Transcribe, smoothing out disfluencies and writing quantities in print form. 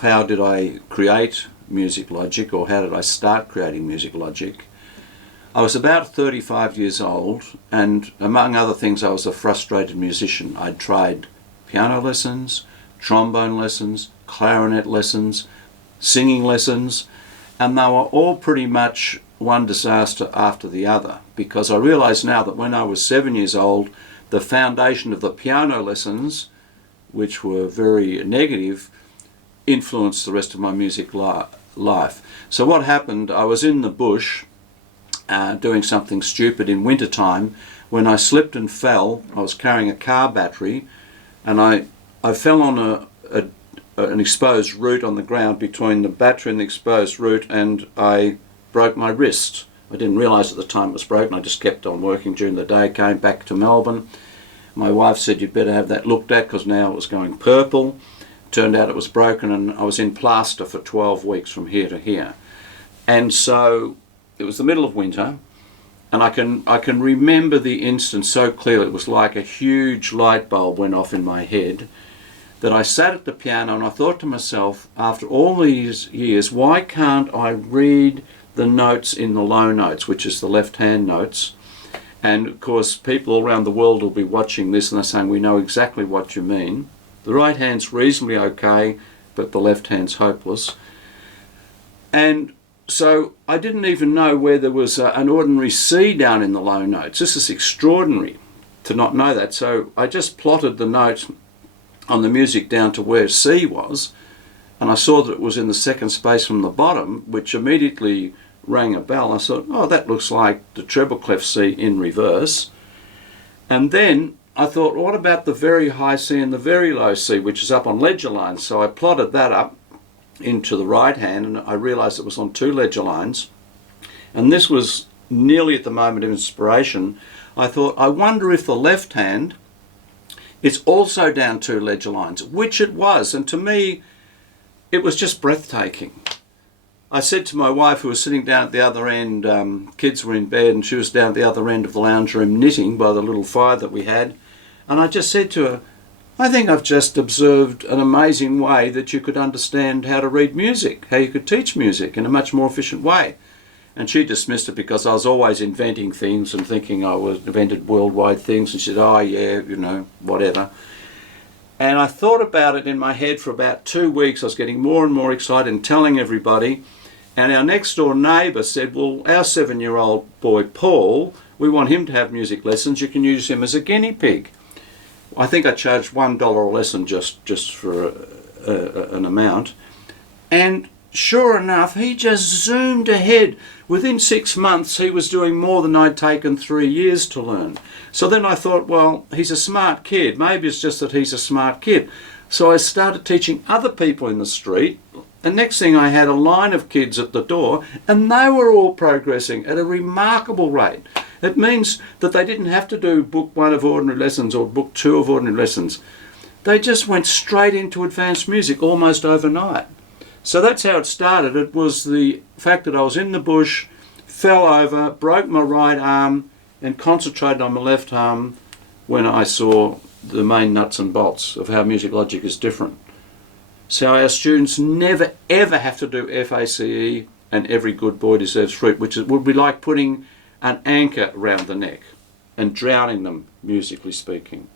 How did I create Music Logic, or how did I start creating Music Logic? I was about 35 years old, and among other things I was a frustrated musician. I'd tried piano lessons, trombone lessons, clarinet lessons, singing lessons, and they were all pretty much one disaster after the other, because I realise now that when I was 7 years old, the foundation of the piano lessons, which were very negative, influenced the rest of my music life. So what happened, I was in the bush doing something stupid in wintertime when I slipped and fell. I was carrying a car battery, and I fell on an exposed root on the ground between the battery and the exposed root, and I broke my wrist. I didn't realise at the time it was broken. I just kept on working during the day, came back to Melbourne. My wife said, "You'd better have that looked at," because now it was going purple. Turned out it was broken, and I was in plaster for 12 weeks from here to here. And so it was the middle of winter, and I can remember the instant so clearly. It was like a huge light bulb went off in my head, that I sat at the piano and I thought to myself, after all these years, why can't I read the notes in the low notes, which is the left-hand notes? And of course people all around the world will be watching this and they're saying, "We know exactly what you mean. The right hand's reasonably okay, but the left hand's hopeless." And so I didn't even know where there was an ordinary C down in the low notes. This is extraordinary to not know that. So I just plotted the note on the music down to where C was, and I saw that it was in the second space from the bottom, which immediately rang a bell. I thought, oh, that looks like the treble clef C in reverse. And then I thought, well, what about the very high C and the very low C, which is up on ledger lines? So I plotted that up into the right hand, and I realized it was on 2 ledger lines. And this was nearly at the moment of inspiration. I thought, I wonder if the left hand is also down 2 ledger lines, which it was. And to me, it was just breathtaking. I said to my wife, who was sitting down at the other end, kids were in bed, and she was down at the other end of the lounge room knitting by the little fire that we had. And I just said to her, I think I've just observed an amazing way that you could understand how to read music, how you could teach music in a much more efficient way. And she dismissed it because I was always inventing things and thinking I invented worldwide things. And she said, oh yeah, you know, whatever. And I thought about it in my head for about 2 weeks. I was getting more and more excited and telling everybody. And our next door neighbour said, well, our 7-year-old boy Paul, we want him to have music lessons. You can use him as a guinea pig. I think I charged $1 a lesson just for an amount. And sure enough, he just zoomed ahead. Within 6 months, he was doing more than I'd taken 3 years to learn. So then I thought, well, he's a smart kid. Maybe it's just that he's a smart kid. So I started teaching other people in the street. And next thing, I had a line of kids at the door, and they were all progressing at a remarkable rate. It means that they didn't have to do book 1 of ordinary lessons or book 2 of ordinary lessons. They just went straight into advanced music almost overnight. So that's how it started. It was the fact that I was in the bush, fell over, broke my right arm, and concentrated on my left arm when I saw the main nuts and bolts of how Music Logic is different. So our students never ever have to do FACE and Every Good Boy Deserves Fruit, which would be like putting an anchor around the neck and drowning them, musically speaking.